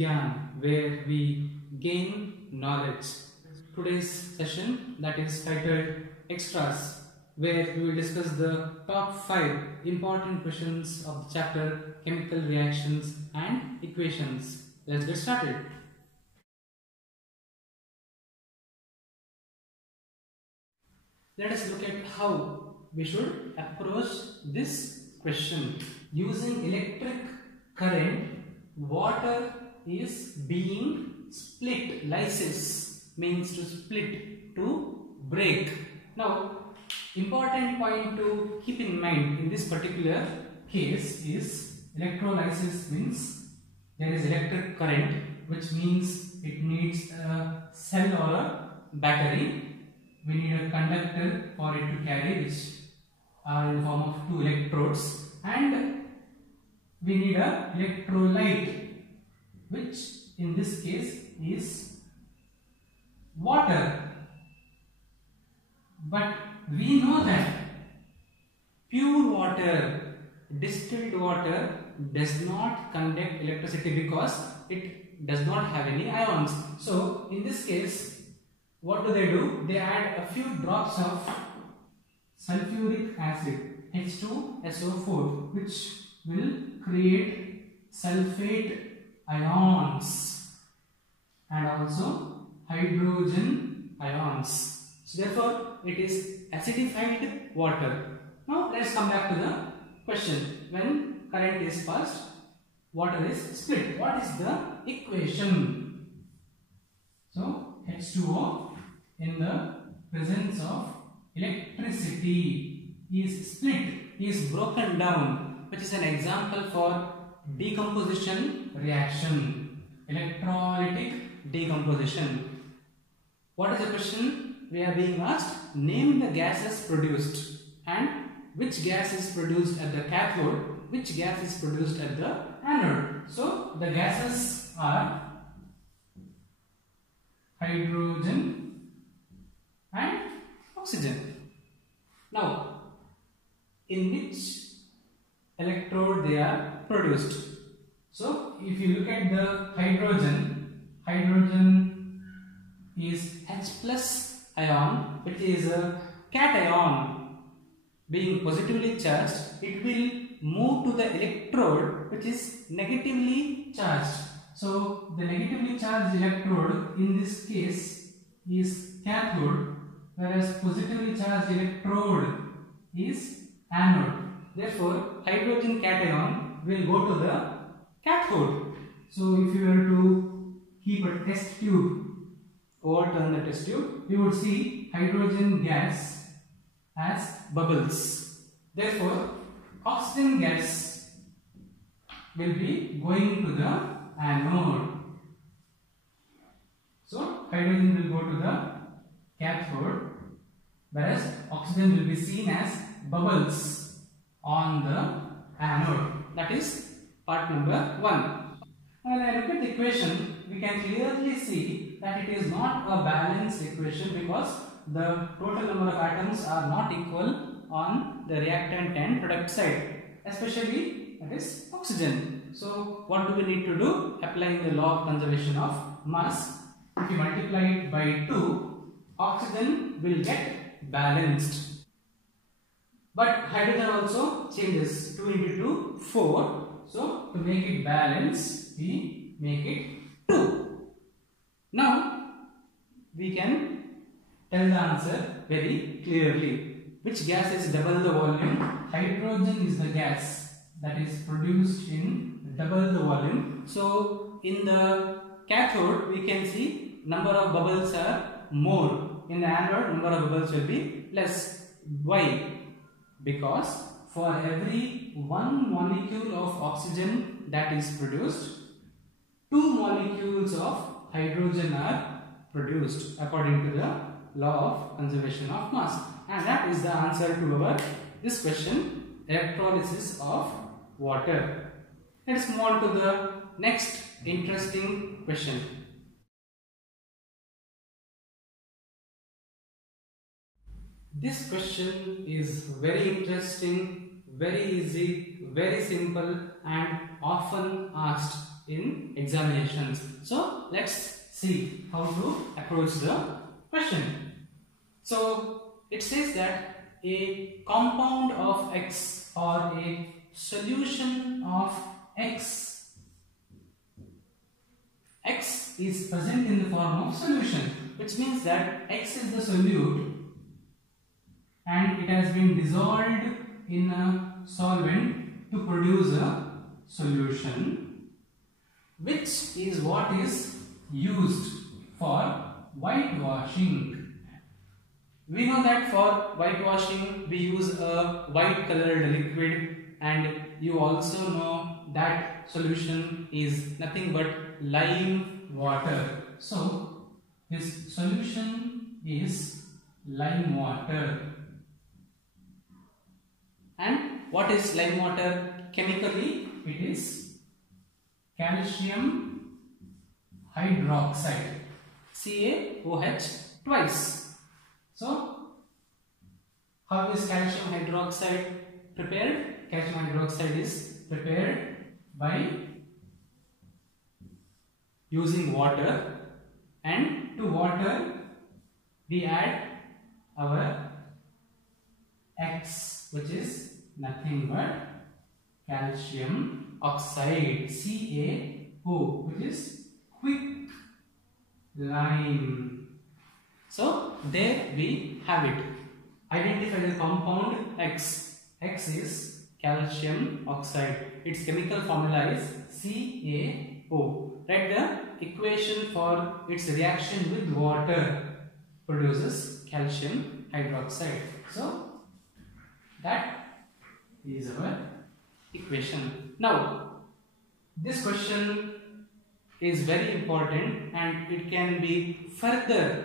Vigyan, where we gain knowledge. Today's session, that is titled Extras, where we will discuss the top 5 important questions of the chapter Chemical Reactions and Equations. Let's get started. Let us look at how we should approach this question. Using electric current, water is being split. Lysis means to split, to break. Now, important point to keep in mind in this particular case is electrolysis means there is electric current, which means it needs a cell or a battery. We need a conductor for it to carry, which are in the form of 2 electrodes, and we need a electrolyte, which in this case is water. But we know that pure water, distilled water, does not conduct electricity because it does not have any ions. So in this case, what do? They add a few drops of sulfuric acid, H2SO4, which will create sulfate ions and also hydrogen ions. So therefore, it is acidified water. Now let's come back to the question. When current is passed, water is split. What is the equation? So H2O in the presence of electricity is split, is broken down, which is an example for decomposition reaction, electrolytic decomposition. What is the question we are being asked? Name the gases produced, and which gas is produced at the cathode, which gas is produced at the anode. So the gases are hydrogen and oxygen. Now, in which electrode they are produced? So if you look at the hydrogen, hydrogen is H plus ion, which is a cation. Being positively charged, it will move to the electrode which is negatively charged. So the negatively charged electrode in this case is cathode, whereas positively charged electrode is anode. Therefore, hydrogen cation will go to the cathode. So if you were to keep a test tube, overturn the test tube, you would see hydrogen gas as bubbles. Therefore, oxygen gas will be going to the anode. So hydrogen will go to the cathode, whereas oxygen will be seen as bubbles on the anode. That is part number 1. Now when I look at the equation, we can clearly see that it is not a balanced equation because the total number of atoms are not equal on the reactant and product side, especially that is oxygen. So what do we need to do? Applying the law of conservation of mass. If you multiply it by 2, oxygen will get balanced. But hydrogen also changes. 2 into 2, 4. So to make it balance, we make it 2. Now we can tell the answer very clearly. Which gas is double the volume? Hydrogen is the gas that is produced in double the volume. So in the cathode, we can see number of bubbles are more. In the anode, number of bubbles will be less. Why? Because for every 1 molecule of oxygen that is produced, 2 molecules of hydrogen are produced according to the law of conservation of mass. And that is the answer to our this question, electrolysis of water. Let us move on to the next interesting question. This question is very interesting, very easy, very simple and often asked in examinations. So let's see how to approach the question. So it says that a compound of X or a solution of X is present in the form of solution, which means that X is the solute and it has been dissolved in a solvent to produce a solution, which is what is used for whitewashing. We know that for whitewashing we use a white colored liquid, and you also know that solution is nothing but lime water. So this solution is lime water. And what is lime water? Chemically it is calcium hydroxide, CaOH twice. So how is calcium hydroxide prepared? Calcium hydroxide is prepared by using water, and to water we add our X, which is nothing but calcium oxide, CaO, which is quick lime. So there we have it. Identify the compound X. X is calcium oxide. Its chemical formula is CaO. Write the equation for its reaction with water produces calcium hydroxide. So that is our equation. Now this question is very important and it can be further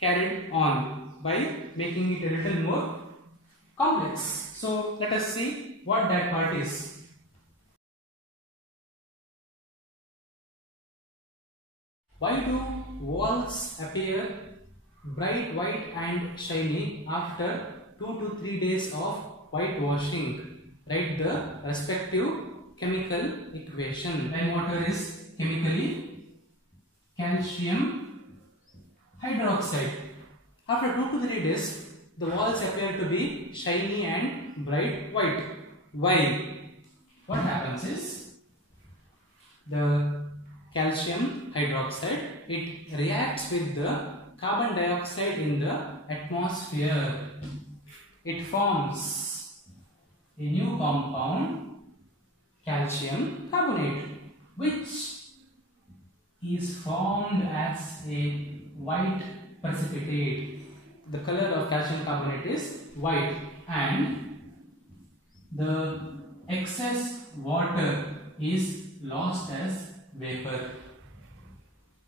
carried on by making it a little more complex. So let us see what that part is. Why do walls appear bright white and shiny after 2 to 3 days of whitewashing? Write the respective chemical equation. Lime water is chemically calcium hydroxide. After 2 to 3 days, the walls appear to be shiny and bright white. Why? What happens is the calcium hydroxide, it reacts with the carbon dioxide in the atmosphere. It forms a new compound, calcium carbonate, which is formed as a white precipitate. The color of calcium carbonate is white, and the excess water is lost as vapor.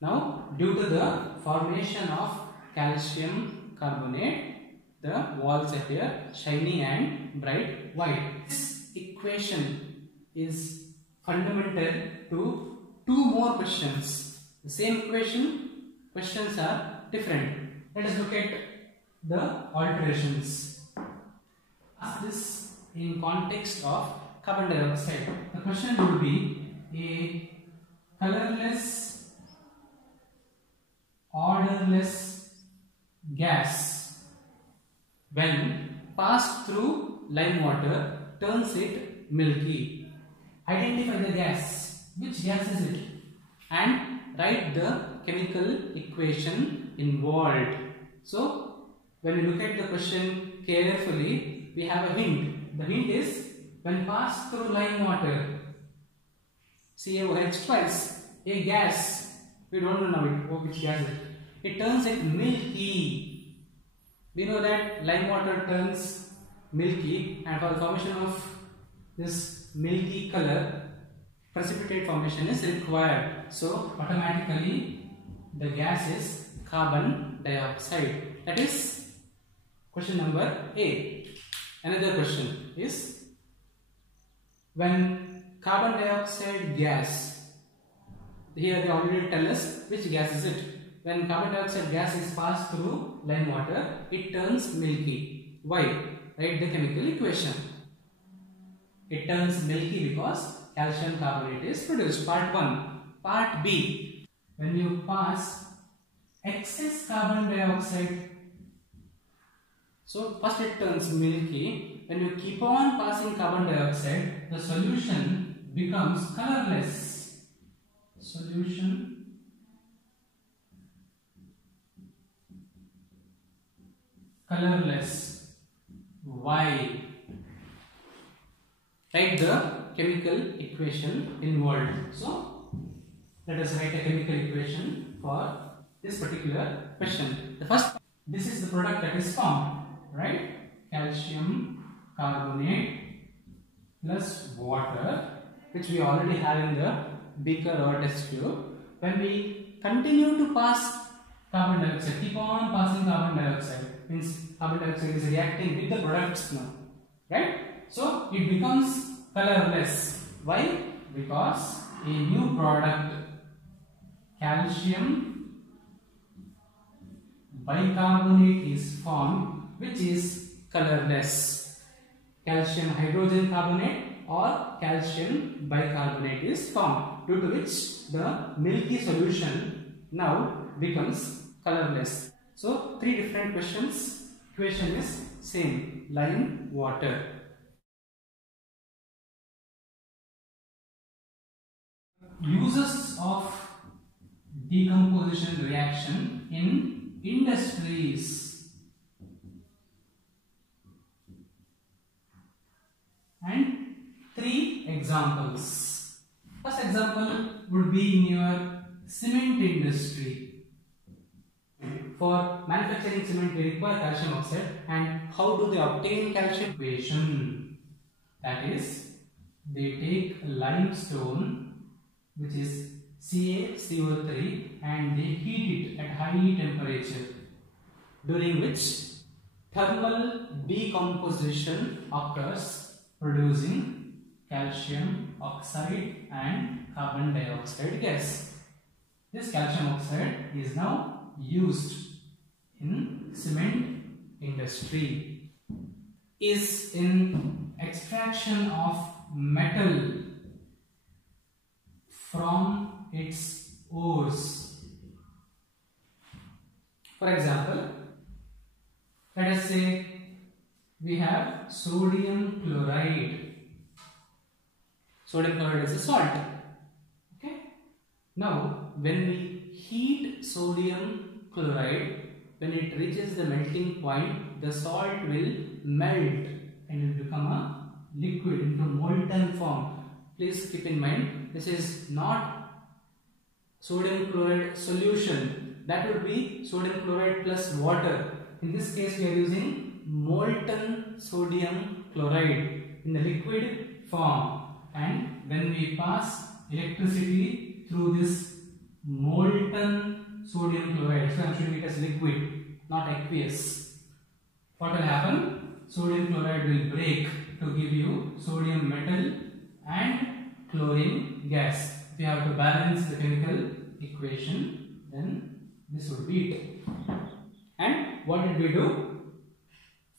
Now, due to the formation of calcium carbonate, the walls appear shiny and bright white. This equation is fundamental to 2 more questions. The same equation, questions are different. Let us look at the alterations. Ask this in context of carbon dioxide. The question would be a colorless, odorless gas, when passed through lime water, turns it milky. Identify the gas. Which gas is it? And write the chemical equation involved. So when you look at the question carefully, we have a hint. The hint is when passed through lime water, CaOH twice, a gas, we don't know now which gas is it. It turns it milky. We know that lime water turns milky, and for the formation of this milky color, precipitate formation is required. So automatically the gas is carbon dioxide. That is question number A. Another question is, when carbon dioxide gas, here they already tell us which gas is it. When carbon dioxide gas is passed through lime water, it turns milky. Why? Write the chemical equation. It turns milky because calcium carbonate is produced. Part 1. Part B. When you pass excess carbon dioxide, so first it turns milky. When you keep on passing carbon dioxide, the solution becomes colorless. Solution colorless. Why? Write the chemical equation involved. So let us write a chemical equation for this particular question. The first, this is the product that is formed, right? Calcium carbonate plus water, which we already have in the beaker or test tube. When we continue to pass carbon dioxide, keep on passing carbon dioxide, means carbon dioxide is reacting with the products now, right? So it becomes colorless. Why? Because a new product, calcium bicarbonate, is formed, which is colorless. Calcium hydrogen carbonate or calcium bicarbonate is formed, due to which the milky solution now becomes colorless. So 3 different questions. Equation is same, lime water. Uses of decomposition reaction in industries and 3 examples. First example would be in your cement industry. For manufacturing cement, we require calcium oxide. And how do they obtain calcium? Equation. That is, they take limestone, which is CaCO3, and they heat it at high temperature, during which thermal decomposition occurs, producing calcium oxide and carbon dioxide gas. This calcium oxide is now used in cement industry. Is in extraction of metal from its ores. For example, let us say we have sodium chloride. Sodium chloride is a salt. Okay. Now, when we heat sodium chloride, when it reaches the melting point, the salt will melt and will become a liquid into molten form. Please keep in mind, this is not sodium chloride solution. That would be sodium chloride plus water. In this case, we are using molten sodium chloride in the liquid form. And when we pass electricity through this molten sodium chloride, so I am showing it as liquid, not aqueous. What will happen? Sodium chloride will break to give you sodium metal and chlorine gas. If you have to balance the chemical equation, then this would be it. And what did we do?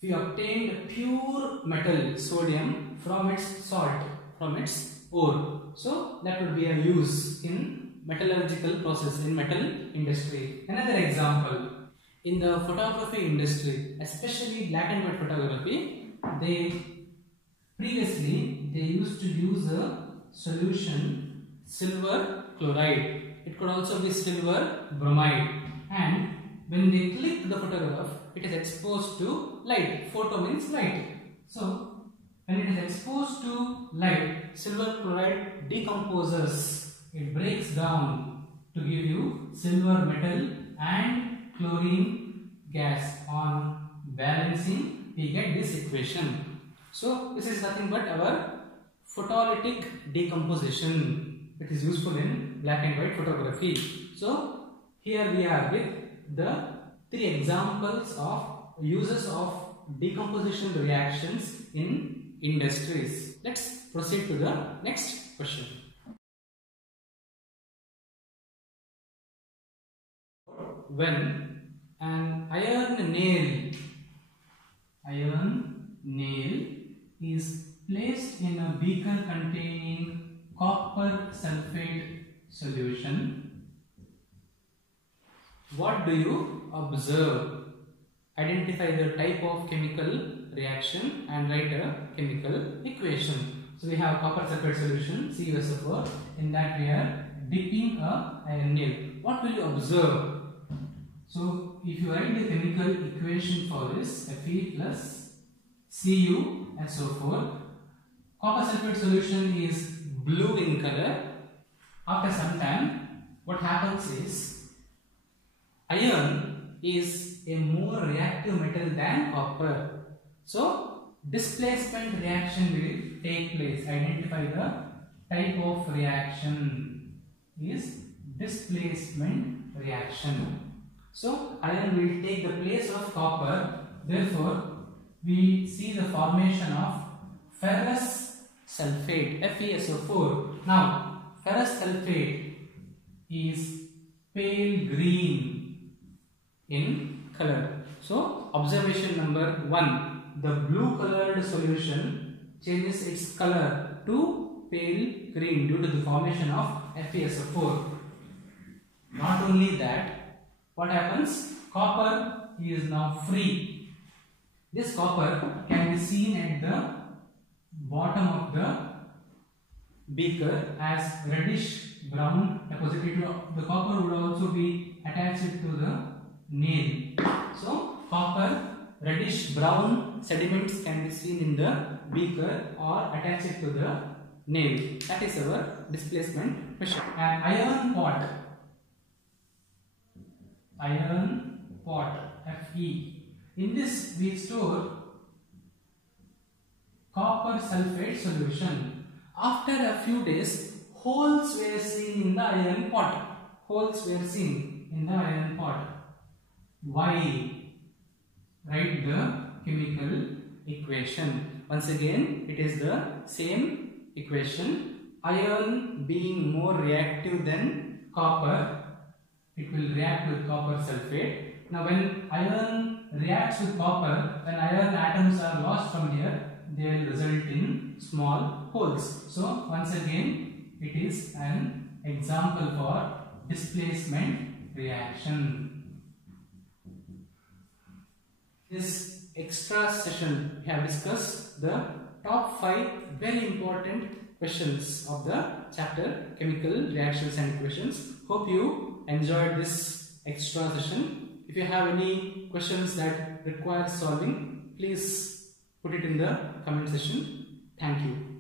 We obtained pure metal, sodium, from its salt, from its ore. So that would be a use in metallurgical process, in metal industry. Another example, in the photography industry, especially black and white photography, previously they used to use a solution silver chloride. It could also be silver bromide, and when they click the photograph, it is exposed to light. Photo means light. So when it is exposed to light, silver chloride decomposes. It breaks down to give you silver metal and chlorine gas. On balancing, we get this equation. So this is nothing but our photolytic decomposition. It is useful in black and white photography. So here we are with the 3 examples of uses of decomposition reactions in industries. Let's proceed to the next question. When an iron nail is placed in a beaker containing copper sulfate solution, what do you observe? Identify the type of chemical reaction and write a chemical equation. So we have copper sulfate solution CuSO4. In that we are dipping a iron nail. What will you observe? So if you write the chemical equation for this, Fe plus CuSO4, copper sulfate solution is blue in color. After some time, what happens is iron is a more reactive metal than copper. So displacement reaction will take place. Identify the type of reaction is displacement reaction. So iron will take the place of copper. Therefore, we see the formation of ferrous sulfate, FeSO4. Now, ferrous sulfate is pale green in color. So, observation number 1, the blue colored solution changes its color to pale green due to the formation of FeSO4. Not only that, what happens? Copper is now free. This copper can be seen at the bottom of the beaker as reddish brown deposit. The copper would also be attached to the nail. So copper reddish brown sediments can be seen in the beaker or attached to the nail. That is our displacement question. An iron pot, Fe. In this we store copper sulfate solution. After a few days, holes were seen in the iron pot. Why? Write the chemical equation. Once again, it is the same equation. Iron being more reactive than copper, it will react with copper sulfate. Now when iron reacts with copper, when iron atoms are lost from here, they will result in small holes. So once again, it is an example for displacement reaction. This extra session, we have discussed the top 5 very important questions of the chapter Chemical Reactions and Equations. Hope you enjoyed this extra session. If you have any questions that require solving, please put it in the comment section. Thank you.